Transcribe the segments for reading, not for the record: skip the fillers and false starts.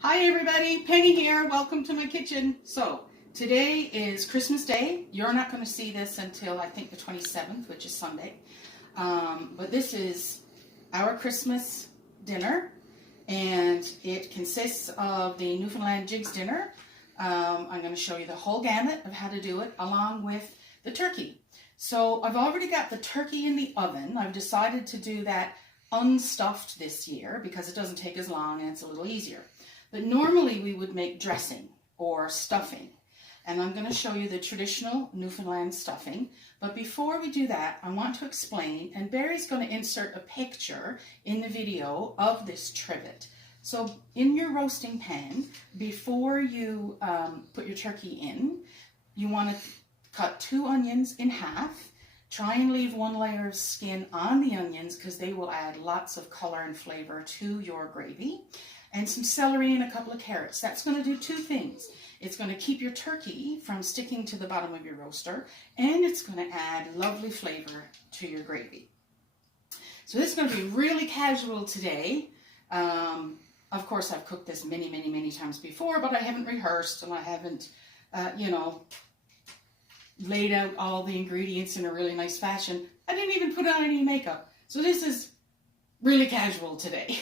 Hi everybody, Penny here. Welcome to my kitchen. So today is Christmas Day. You're not going to see this until I think the 27th, which is Sunday. But this is our Christmas dinner, and it consists of the Newfoundland Jigg's dinner. I'm going to show you the whole gamut of how to do it, along with the turkey. So I've already got the turkey in the oven. I've decided to do that unstuffed this year because it doesn't take as long and it's a little easier. But normally we would make dressing or stuffing, and I'm going to show you the traditional Newfoundland stuffing. But before we do that, I want to explain, and Barry's going to insert a picture in the video of this trivet. So in your roasting pan, before you put your turkey in, you want to cut 2 onions in half. Try and leave 1 layer of skin on the onions because they will add lots of color and flavor to your gravy. And some celery and a couple of carrots. That's going to do 2 things. It's going to keep your turkey from sticking to the bottom of your roaster, and it's going to add lovely flavor to your gravy. So this is going to be really casual today. Of course, I've cooked this many times before, but I haven't rehearsed and I haven't, laid out all the ingredients in a really nice fashion. I didn't even put on any makeup. So this is really casual today.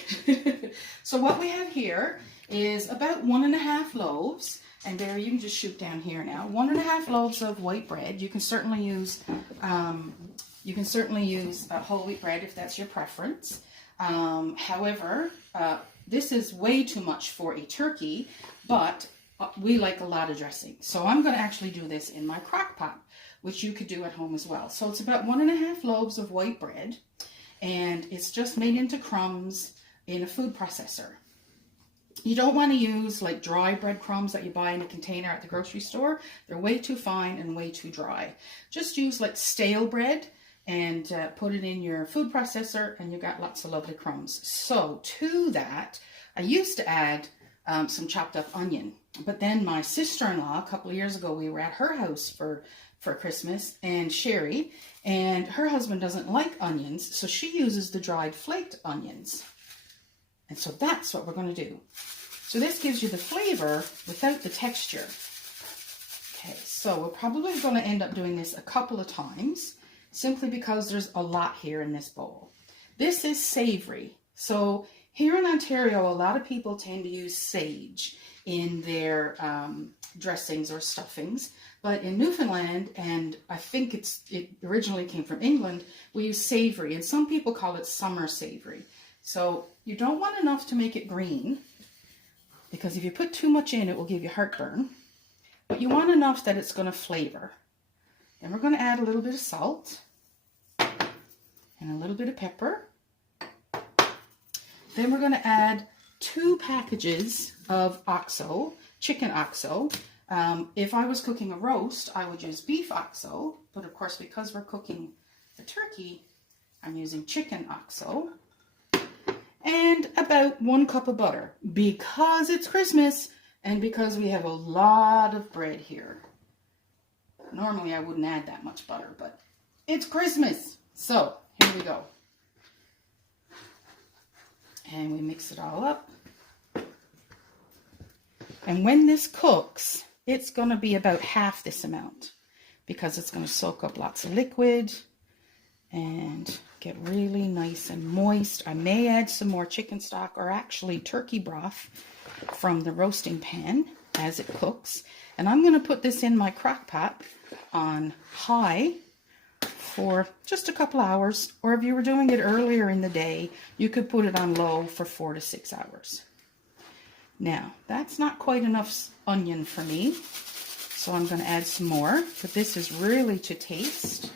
So what we have here is about 1½ loaves, and Barry, you can just shoot down here now. 1½ loaves of white bread. You can certainly use whole wheat bread if that's your preference. However, this is way too much for a turkey, but we like a lot of dressing. So I'm going to actually do this in my crock pot, which you could do at home as well. So it's about 1½ loaves of white bread, and it's just made into crumbs in a food processor. You don't want to use like dry breadcrumbs that you buy in a container at the grocery store. They're way too fine and way too dry. Just use like stale bread and put it in your food processor, and you got lots of lovely crumbs. So to that, I used to add some chopped up onion. But then my sister-in-law, a couple of years ago, we were at her house for Christmas, and Sherry, and her husband doesn't like onions, so she uses the dried flaked onions. And so that's what we're going to do. So this gives you the flavor without the texture. Okay, so we're probably going to end up doing this a couple of times, simply because there's a lot here in this bowl. This is savory. So here in Ontario, a lot of people tend to use sage in their dressings or stuffings. But in Newfoundland, and I think it originally came from England, we use savory, and some people call it summer savory. So you don't want enough to make it green, because if you put too much in, it will give you heartburn. But you want enough that it's going to flavor. Then we're going to add a little bit of salt and a little bit of pepper. Then we're going to add 2 packages of oxo, chicken oxo. If I was cooking a roast, I would use beef oxo, but of course, because we're cooking the turkey, I'm using chicken oxo. And about 1 cup of butter, because it's Christmas and because we have a lot of bread here. Normally I wouldn't add that much butter, but it's Christmas. So here we go. And we mix it all up. And when this cooks, it's going to be about half this amount, because it's going to soak up lots of liquid and get really nice and moist. I may add some more chicken stock, or actually turkey broth, from the roasting pan as it cooks. And I'm going to put this in my crock pot on high for just a couple hours, or if you were doing it earlier in the day, you could put it on low for 4 to 6 hours. Now, that's not quite enough onion for me, so I'm going to add some more, but this is really to taste,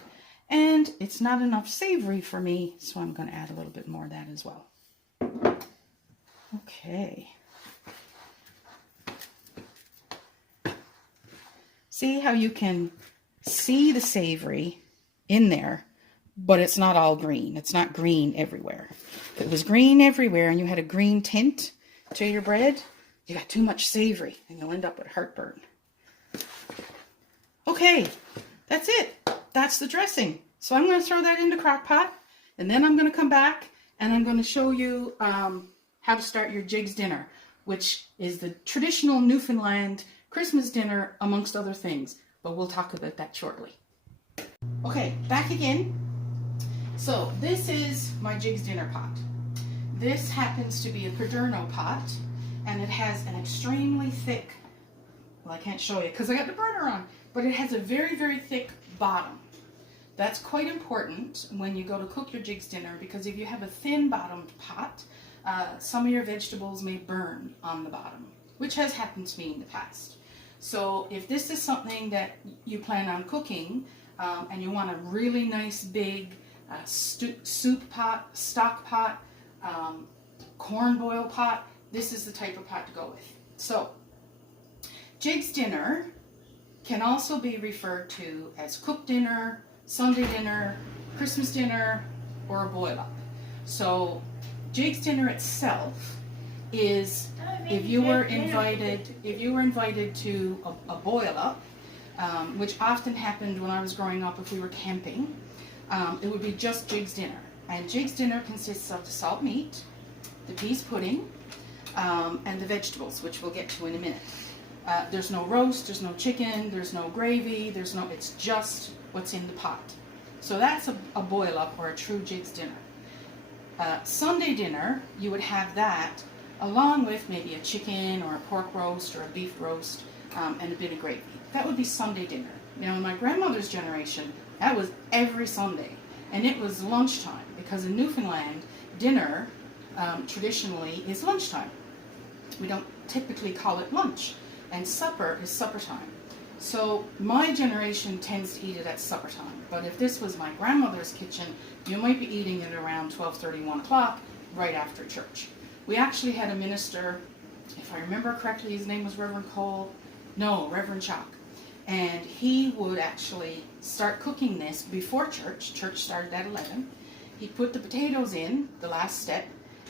and it's not enough savory for me, so I'm going to add a little bit more of that as well. Okay. See how you can see the savory in there, but it's not all green. It's not green everywhere. If it was green everywhere and you had a green tint to your bread, you got too much savory and you'll end up with heartburn. Okay, that's it. That's the dressing. So I'm going to throw that in the crock pot, and then I'm going to come back and I'm going to show you how to start your Jigg's dinner. which is the traditional Newfoundland Christmas dinner, amongst other things. But we'll talk about that shortly. Okay, back again. So this is my Jigg's dinner pot. This happens to be a Perderno pot, and it has an extremely thick, well, I can't show you because I got the burner on, but it has a very, very thick bottom. That's quite important when you go to cook your Jigg's dinner, because if you have a thin bottomed pot, some of your vegetables may burn on the bottom, which has happened to me in the past. So if this is something that you plan on cooking, and you want a really nice big soup pot, stock pot, corn boil pot, this is the type of pot to go with. So Jigg's dinner can also be referred to as cooked dinner, Sunday dinner, Christmas dinner, or a boil up. So Jigg's dinner itself is, if you were invited to a boil up, which often happened when I was growing up if we were camping, it would be just Jigg's dinner. And Jigg's dinner consists of the salt meat, the peas pudding, and the vegetables, which we'll get to in a minute. There's no roast, there's no chicken, there's no gravy, it's just what's in the pot. So that's a boil up or a true Jigg's dinner. Sunday dinner, you would have that along with maybe a chicken or a pork roast or a beef roast, and a bit of gravy. That would be Sunday dinner. Now, in my grandmother's generation, that was every Sunday, and it was lunchtime, because in Newfoundland, dinner traditionally is lunchtime. We don't typically call it lunch, and supper is supper time. So my generation tends to eat it at supper time, but if this was my grandmother's kitchen, you might be eating it around 12:30, 1 o'clock, right after church. We actually had a minister, if I remember correctly, his name was Reverend Chalk. And he would actually start cooking this before church. Church started at 11. He'd put the potatoes in, the last step,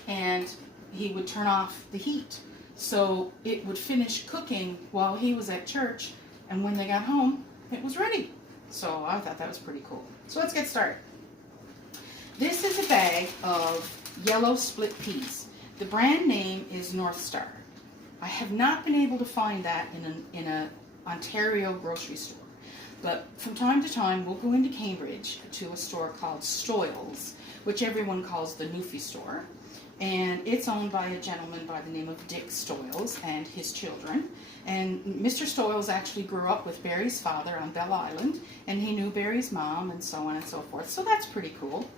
and he would turn off the heat. So it would finish cooking while he was at church, and when they got home, it was ready. So I thought that was pretty cool. So let's get started. This is a bag of yellow split peas. The brand name is North Star. I have not been able to find that in a Ontario grocery store. But from time to time, we'll go into Cambridge to a store called Stoyles, which everyone calls the Newfie store. And it's owned by a gentleman by the name of Dick Stoyles and his children. And Mr. Stoyles actually grew up with Barry's father on Bell Island, and he knew Barry's mom and so on and so forth. So that's pretty cool.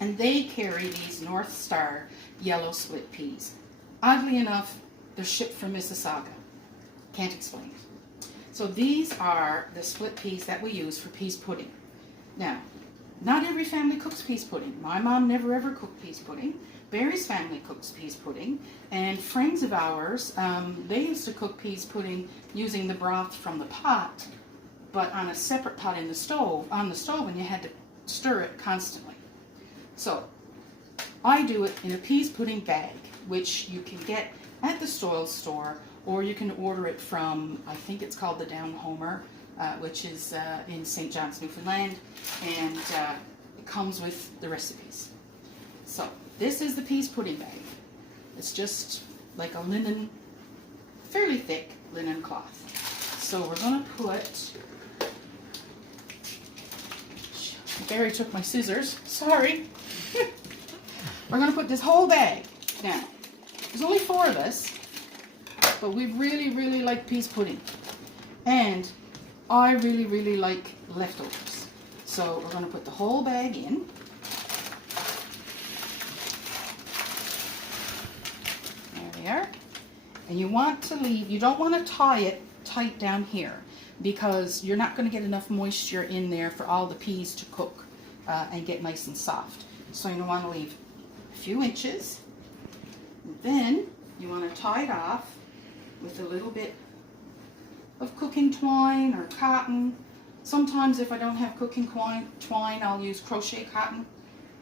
And they carry these North Star yellow split peas. Oddly enough, they're shipped from Mississauga. Can't explain it. So these are the split peas that we use for peas pudding. Now, not every family cooks peas pudding. My mom never ever cooked peas pudding. Barry's family cooks peas pudding. And friends of ours, they used to cook peas pudding using the broth from the pot, but on a separate pot on the stove, and you had to stir it constantly. So I do it in a peas pudding bag, which you can get at the Stoyles store, or you can order it from, I think it's called the Down Homer, which is in St. John's, Newfoundland, and it comes with the recipes. So this is the peas pudding bag. It's just like a linen, fairly thick linen cloth. So we're going to put, Barry took my scissors, sorry. We're going to put this whole bag. Now, there's only 4 of us, but we really, really like peas pudding. And I really, really like leftovers. So we're going to put the whole bag in. There we are. And you want to leave, you don't want to tie it tight down here, because you're not going to get enough moisture in there for all the peas to cook and get nice and soft. So you want to leave a few inches. And then you want to tie it off with a little bit of cooking twine or cotton. Sometimes if I don't have cooking twine, I'll use crochet cotton.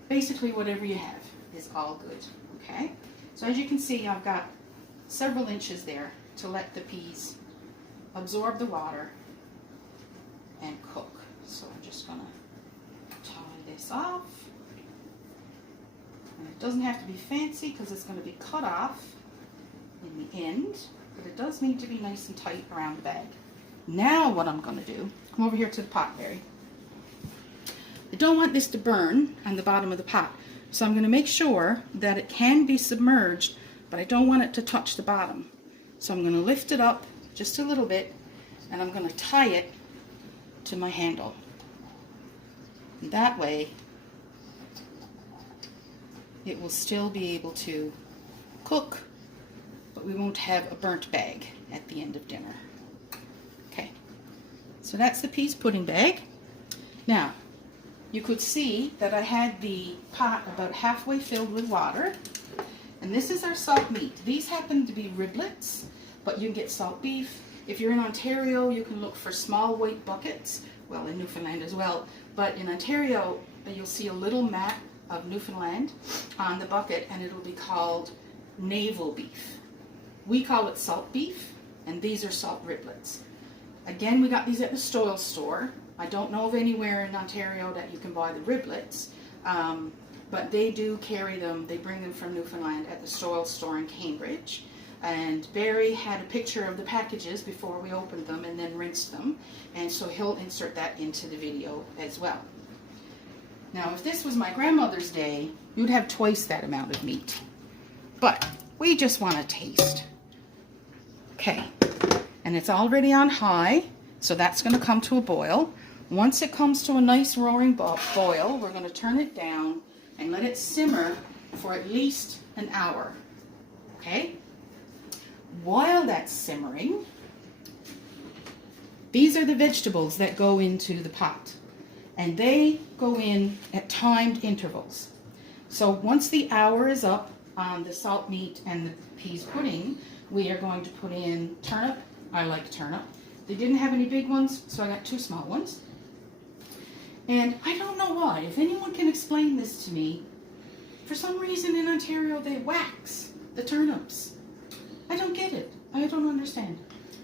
Basically whatever you have is all good, okay? So as you can see, I've got several inches there to let the peas absorb the water and cook. So I'm just going to tie this off. And it doesn't have to be fancy because it's going to be cut off in the end, but it does need to be nice and tight around the bag. Now what I'm going to do, come over here to the pot, Barry. I don't want this to burn on the bottom of the pot, so I'm going to make sure that it can be submerged, but I don't want it to touch the bottom. So I'm going to lift it up just a little bit, and I'm going to tie it to my handle. And that way, it will still be able to cook, but we won't have a burnt bag at the end of dinner. Okay, so that's the peas pudding bag. Now, you could see that I had the pot about halfway filled with water, and this is our salt meat. These happen to be riblets, but you can get salt beef. If you're in Ontario, you can look for small white buckets, well, in Newfoundland as well, but in Ontario, you'll see a little map of Newfoundland on the bucket, and it'll be called navel beef. We call it salt beef, and these are salt riblets. Again, we got these at the Stoyle store. I don't know of anywhere in Ontario that you can buy the riblets, but they do carry them. They bring them from Newfoundland at the Stoyle store in Cambridge. And Barry had a picture of the packages before we opened them and then rinsed them, and so he'll insert that into the video as well. Now, if this was my grandmother's day, you'd have twice that amount of meat, but we just want to taste. Okay, and it's already on high, so that's going to come to a boil. Once it comes to a nice roaring boil, we're going to turn it down and let it simmer for at least an hour. Okay? While that's simmering, these are the vegetables that go into the pot, and they go in at timed intervals. So once the hour is up on the salt meat and the peas pudding, we are going to put in turnip. I like turnip. They didn't have any big ones, so I got 2 small ones. And I don't know why. If anyone can explain this to me, for some reason in Ontario they wax the turnips. I don't get it. I don't understand.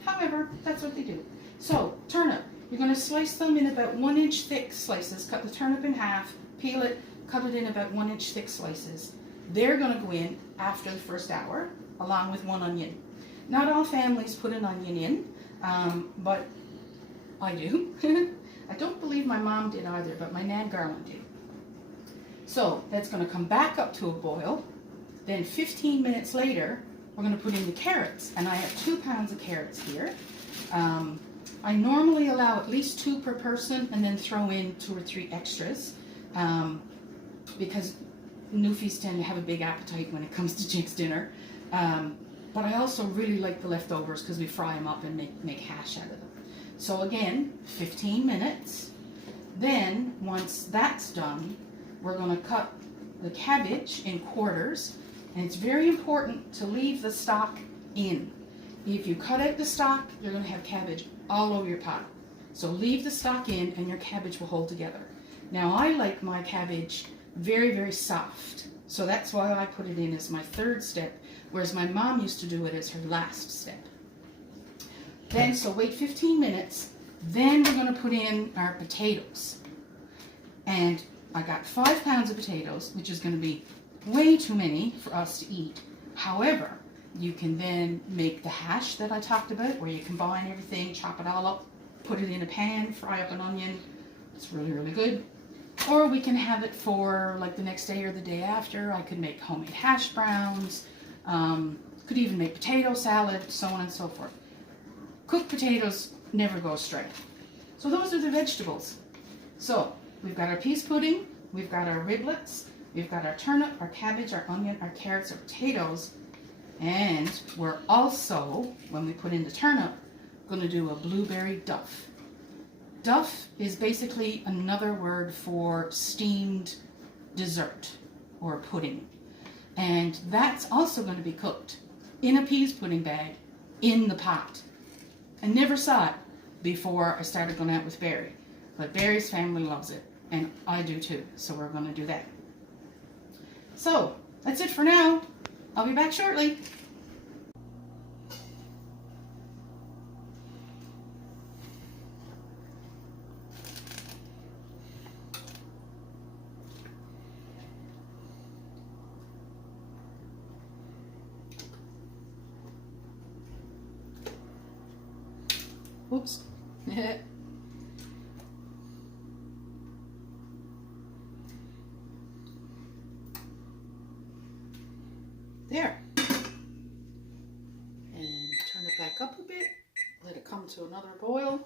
However, that's what they do. So, turnip. You're going to slice them in about 1-inch thick slices. Cut the turnip in half, peel it, cut it in about 1-inch thick slices. They're going to go in after the first hour, along with 1 onion. Not all families put an onion in, but I do. I don't believe my mom did either, but my Nan Garland did. So, that's going to come back up to a boil. Then 15 minutes later, we're going to put in the carrots, and I have 2 pounds of carrots here. I normally allow at least 2 per person and then throw in 2 or 3 extras because Newfies tend to have a big appetite when it comes to Jigg's dinner. But I also really like the leftovers because we fry them up and make hash out of them. So again, 15 minutes. Then, once that's done, we're going to cut the cabbage in quarters. And it's very important to leave the stalk in. If you cut out the stalk, you're going to have cabbage all over your pot. So leave the stalk in and your cabbage will hold together. Now I like my cabbage very, very soft. So that's why I put it in as my 3rd step, whereas my mom used to do it as her last step. Then, so wait 15 minutes. Then we're going to put in our potatoes. And I got 5 pounds of potatoes, which is going to be way too many for us to eat. However, you can then make the hash that I talked about, where you combine everything, chop it all up, put it in a pan, fry up an onion. It's really, really good. Or we can have it for like the next day or the day after. I could make homemade hash browns, could even make potato salad, so on and so forth. Cooked potatoes never go astray. So those are the vegetables. So we've got our peas pudding, we've got our riblets, we've got our turnip, our cabbage, our onion, our carrots, our potatoes, and we're also, when we put in the turnip, going to do a blueberry duff. Duff is basically another word for steamed dessert or pudding. And that's also going to be cooked in a peas pudding bag in the pot. I never saw it before I started going out with Barry, but Barry's family loves it, and I do too, so we're going to do that. So, that's it for now. I'll be back shortly. Oops. There. And turn it back up a bit. Let it come to another boil.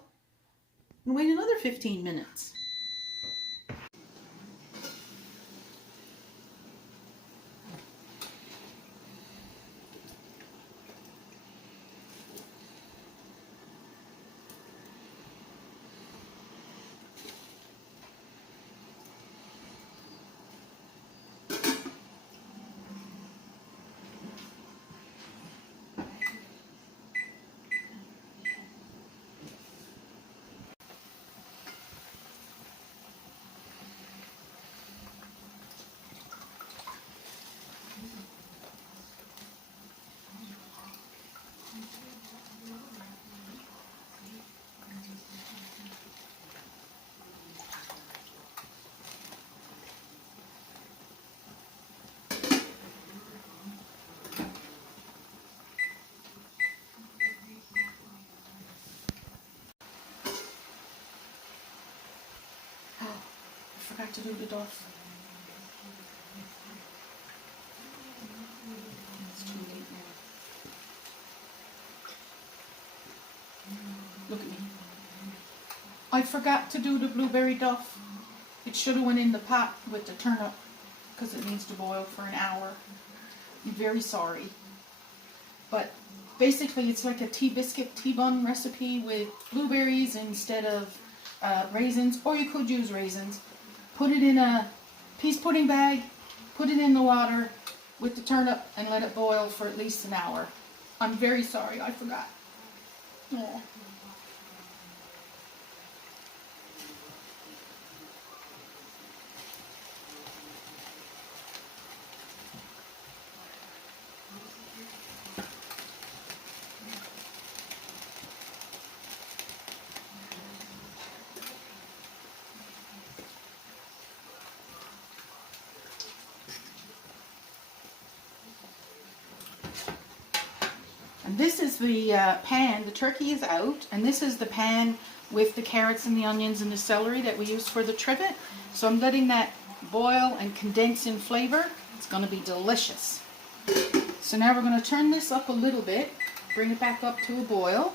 And wait another 15 minutes. I forgot to do the duff. It's too late now. Look at me. I forgot to do the blueberry duff. It should have went in the pot with the turnip because it needs to boil for an hour. I'm very sorry. But basically it's like a tea biscuit, tea bun recipe with blueberries instead of raisins, or you could use raisins. Put it in a peas pudding bag, put it in the water with the turnip and let it boil for at least an hour. I'm very sorry, I forgot. Oh. And this is the pan, the turkey is out, and this is the pan with the carrots and the onions and the celery that we used for the trivet. So I'm letting that boil and condense in flavor. It's going to be delicious. So now we're going to turn this up a little bit, bring it back up to a boil,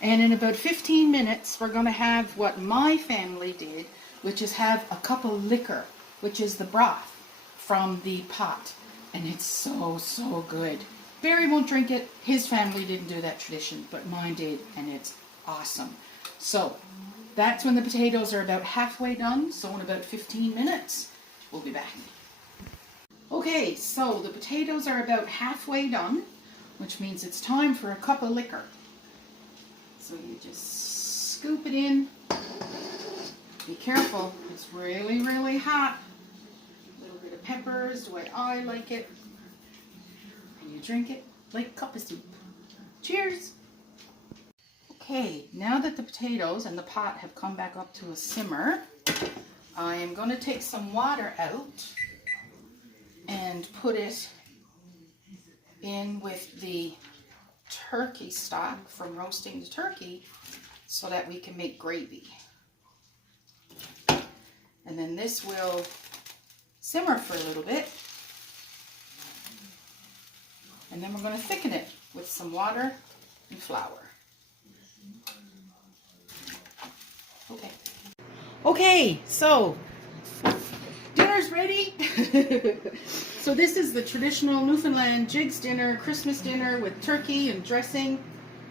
and in about 15 minutes we're going to have what my family did, which is have a cup of liquor, which is the broth from the pot, and it's so good. Barry won't drink it. His family didn't do that tradition, but mine did, and it's awesome. So that's when the potatoes are about halfway done. So in about 15 minutes, we'll be back. Okay, so the potatoes are about halfway done, which means it's time for a cup of liquor. So you just scoop it in. Be careful, it's really hot. A little bit of pepper is the way I like it. You drink it like a cup of soup. Cheers! Okay, now that the potatoes and the pot have come back up to a simmer, I am going to take some water out and put it in with the turkey stock from roasting the turkey so that we can make gravy. And then this will simmer for a little bit. And then we're going to thicken it with some water and flour. Okay, so dinner's ready. So this is the traditional Newfoundland Jigg's dinner, Christmas dinner with turkey and dressing.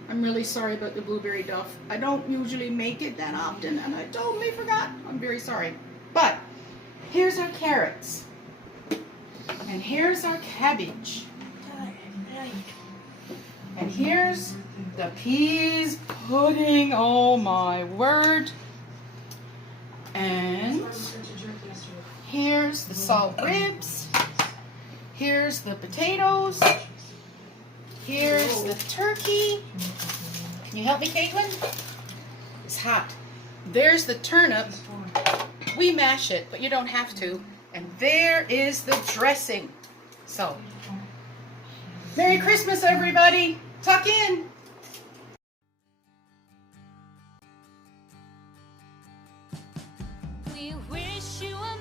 I'm really sorry about the blueberry duff. I don't usually make it that often, and I totally forgot. I'm very sorry. But here's our carrots. And here's our cabbage. And here's the peas pudding. Oh my word. And here's the salt ribs. Here's the potatoes. Here's the turkey. Can you help me, Caitlin? It's hot. There's the turnip. We mash it, but you don't have to. And there is the dressing. So, Merry Christmas, everybody. Tuck in. We wish you a